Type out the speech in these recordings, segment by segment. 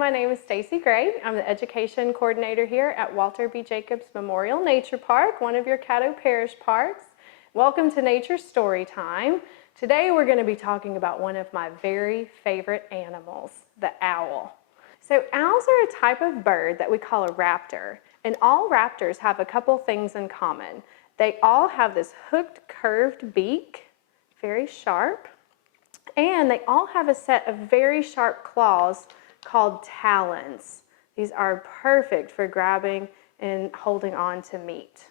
my name is Stacy Gray. I'm the Education Coordinator here at Walter B. Jacobs Memorial Nature Park, one of your Caddo Parish parks. Welcome to Nature Storytime. Today we're going to be talking about one of my very favorite animals, the owl. So owls are a type of bird that we call a raptor, and all raptors have a couple things in common. They all have this hooked, curved beak, very sharp, and they all have a set of very sharp claws called talons. These are perfect for grabbing and holding on to meat.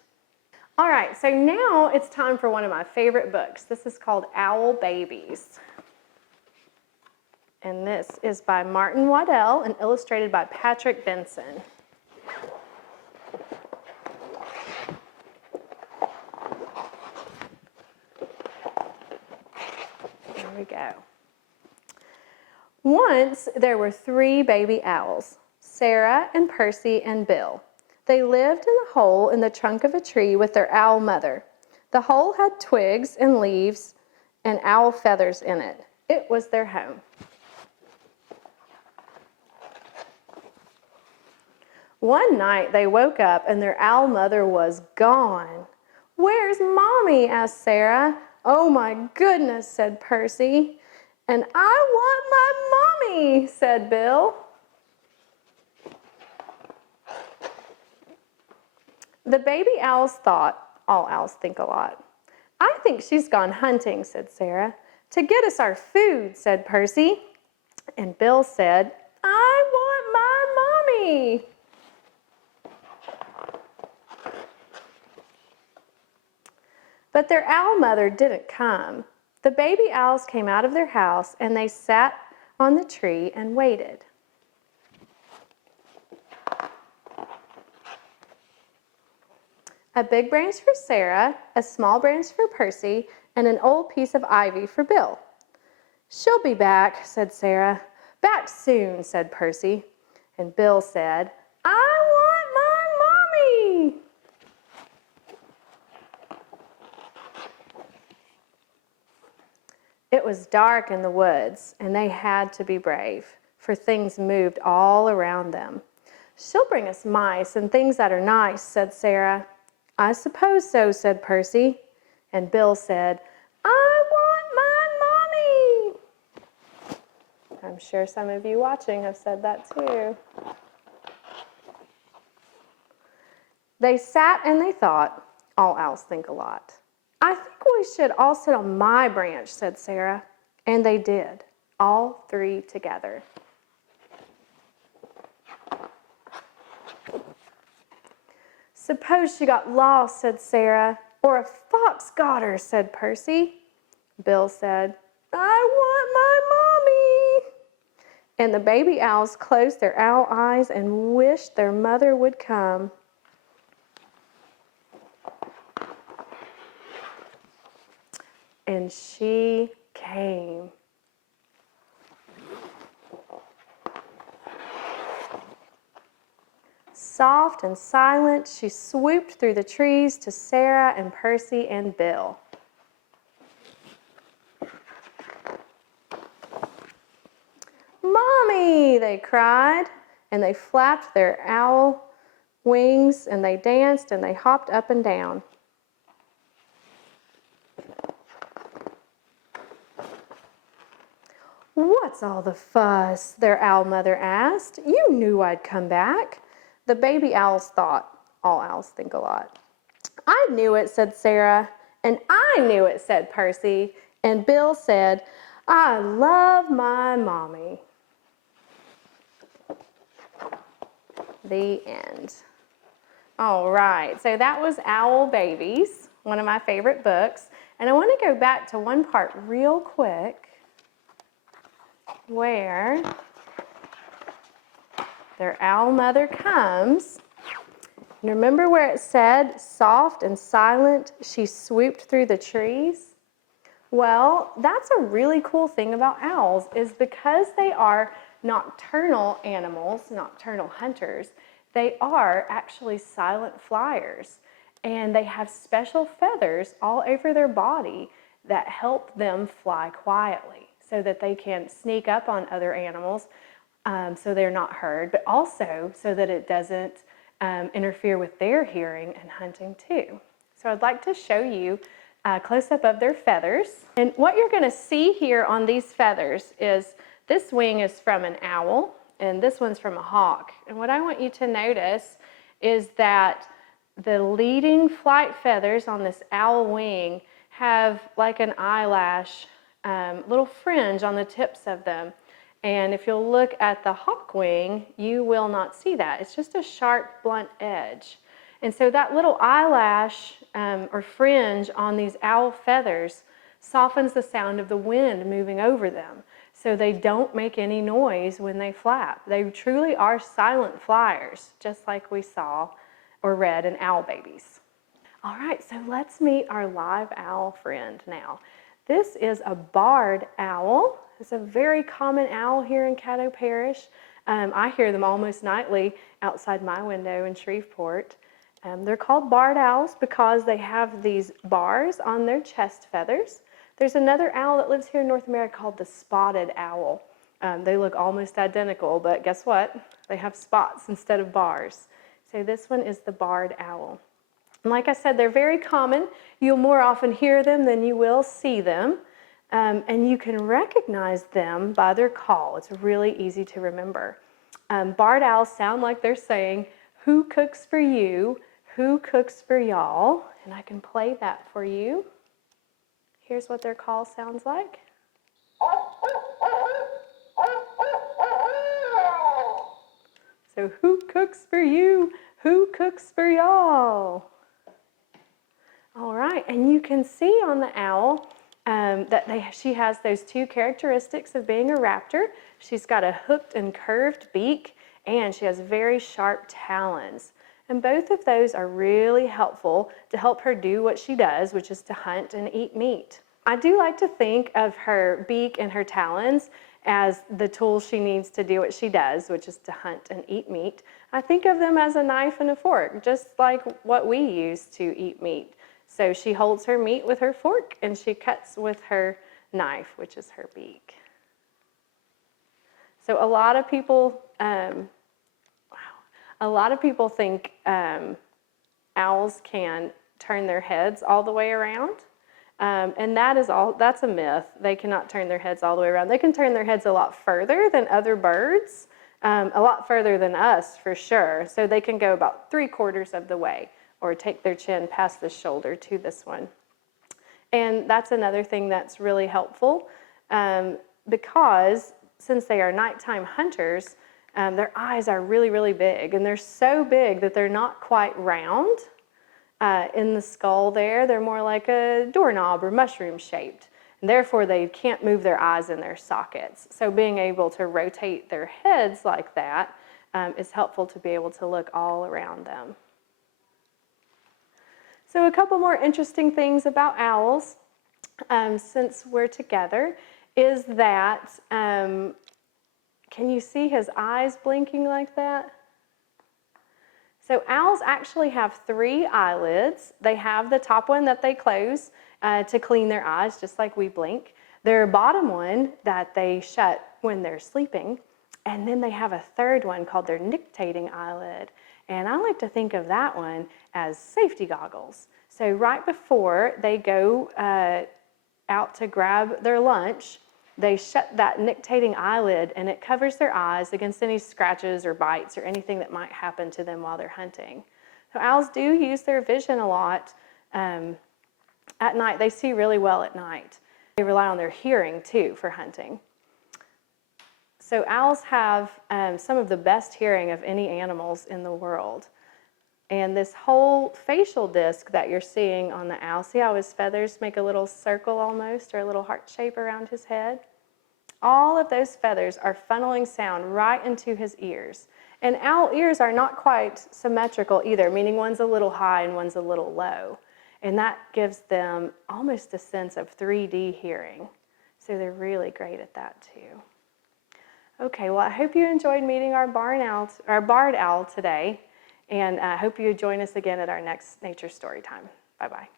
All right, so now it's time for one of my favorite books. This is called Owl Babies. And this is by Martin Waddell and illustrated by Patrick Benson. There we go. Once there were 3 baby owls, Sarah and Percy and Bill. They lived in a hole in the trunk of a tree with their owl mother. The hole had twigs and leaves and owl feathers in it. It was their home. One night they woke up and their owl mother was gone. "Where's Mommy?" asked Sarah. "Oh my goodness," said Percy. "And I want my mommy," said Bill. The baby owls thought, all owls think a lot. "I think she's gone hunting," said Sarah. "To get us our food," said Percy. And Bill said, "I want my mommy." But their owl mother didn't come. The baby owls came out of their house and they sat on the tree and waited. A big branch for Sarah, a small branch for Percy, and an old piece of ivy for Bill. "She'll be back," said Sarah. "Back soon," said Percy. And Bill said, "I want my mommy." It was dark in the woods, and they had to be brave, for things moved all around them. "She'll bring us mice and things that are nice," said Sarah. "I suppose so," said Percy. And Bill said, "I want my mommy." I'm sure some of you watching have said that too. They sat and they thought. All owls think a lot. "I think we should all sit on my branch," said Sarah. And they did, all 3 together. "Suppose she got lost," said Sarah. "Or a fox got her," said Percy. Bill said, "I want my mommy." And the baby owls closed their owl eyes and wished their mother would come. And she came. Soft and silent, she swooped through the trees to Sarah and Percy and Bill. "Mommy!" they cried, and they flapped their owl wings, and they danced, and they hopped up and down. "What's all the fuss?" their owl mother asked. "You knew I'd come back." The baby owls thought. All owls think a lot. "I knew it," said Sarah. "And I knew it," said Percy. And Bill said, "I love my mommy." The end. All right, so that was Owl Babies, one of my favorite books. And I want to go back to one part real quick where their owl mother comes. And remember where it said, soft and silent, she swooped through the trees? Well, that's a really cool thing about owls, is because they are nocturnal animals, nocturnal hunters, they are actually silent flyers. And they have special feathers all over their body that help them fly quietly so that they can sneak up on other animals so they're not heard, but also so that it doesn't interfere with their hearing and hunting too. So I'd like to show you a close-up of their feathers. And what you're going to see here on these feathers is this wing is from an owl and this one's from a hawk. And what I want you to notice is that the leading flight feathers on this owl wing have like an eyelash, little fringe on the tips of them. And if you'll look at the hawk wing, you will not see that. It's just a sharp, blunt edge. And so that little eyelash or fringe on these owl feathers softens the sound of the wind moving over them. So they don't make any noise when they flap. They truly are silent flyers, just like we saw or read in Owl Babies. All right, so let's meet our live owl friend now. This is a barred owl. It's a very common owl here in Caddo Parish. I hear them almost nightly outside my window in Shreveport. They're called barred owls because they have these bars on their chest feathers. There's another owl that lives here in North America called the spotted owl. They look almost identical, but guess what? They have spots instead of bars. So this one is the barred owl. And like I said, they're very common. You'll more often hear them than you will see them. And you can recognize them by their call. It's really easy to remember. Barred owls sound like they're saying, "Who cooks for you? Who cooks for y'all?" And I can play that for you. Here's what their call sounds like. So who cooks for you? Who cooks for y'all? All right, and you can see on the owl she has those two characteristics of being a raptor. She's got a hooked and curved beak, and she has very sharp talons. And both of those are really helpful to help her do what she does, which is to hunt and eat meat. I do like to think of her beak and her talons as the tools she needs to do what she does, which is to hunt and eat meat. I think of them as a knife and a fork, just like what we use to eat meat. So she holds her meat with her fork and she cuts with her knife, which is her beak. So a lot of people think owls can turn their heads all the way around. And that's a myth. They cannot turn their heads all the way around. They can turn their heads a lot further than other birds, a lot further than us for sure. So they can go about 3/4 of the way or take their chin past the shoulder to this one. And that's another thing that's really helpful because since they are nighttime hunters, their eyes are really, really big. And they're so big that they're not quite round. In the skull there, they're more like a doorknob or mushroom shaped. And therefore, they can't move their eyes in their sockets. So being able to rotate their heads like that is helpful to be able to look all around them. So a couple more interesting things about owls since we're together is that, can you see his eyes blinking like that? So owls actually have 3 eyelids. They have the top one that they close to clean their eyes, just like we blink. Their bottom one that they shut when they're sleeping. And then they have a third one called their nictating eyelid. And I like to think of that one as safety goggles. So right before they go out to grab their lunch, they shut that nictating eyelid and it covers their eyes against any scratches or bites or anything that might happen to them while they're hunting. So owls do use their vision a lot at night. They see really well at night. They rely on their hearing too for hunting. So owls have some of the best hearing of any animals in the world. And this whole facial disc that you're seeing on the owl, see how his feathers make a little circle almost, or a little heart shape around his head? All of those feathers are funneling sound right into his ears. And owl ears are not quite symmetrical either, meaning one's a little high and one's a little low. And that gives them almost a sense of 3D hearing. So they're really great at that too. Okay, well, I hope you enjoyed meeting our barred owl today. And I hope you join us again at our next Nature Story Time. Bye-bye.